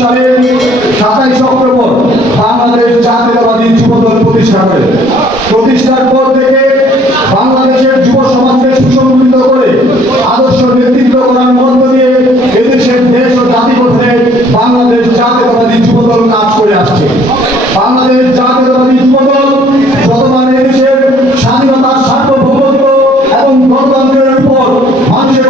সালের 27 অক্টোবর বাংলাদেশ জাতীয়তাবাদী যুবদল প্রতিষ্ঠা করে। প্রতিষ্ঠার পর থেকে বাংলাদেশের যুব সমাজকে সুসংগঠিত করে আদর্শ নেতৃত্ব করার মধ্য দিয়ে এদেশের দেশ ও জাতি গঠনে বাংলাদেশ জাতীয়তাবাদী যুবদল কাজ করে আসছে। বাংলাদেশ জাতীয়তাবাদী যুবদল বর্তমান এদেশের স্বাধীনতা, সার্বভৌমত্ব এবং গণতন্ত্রের উপর মানুষের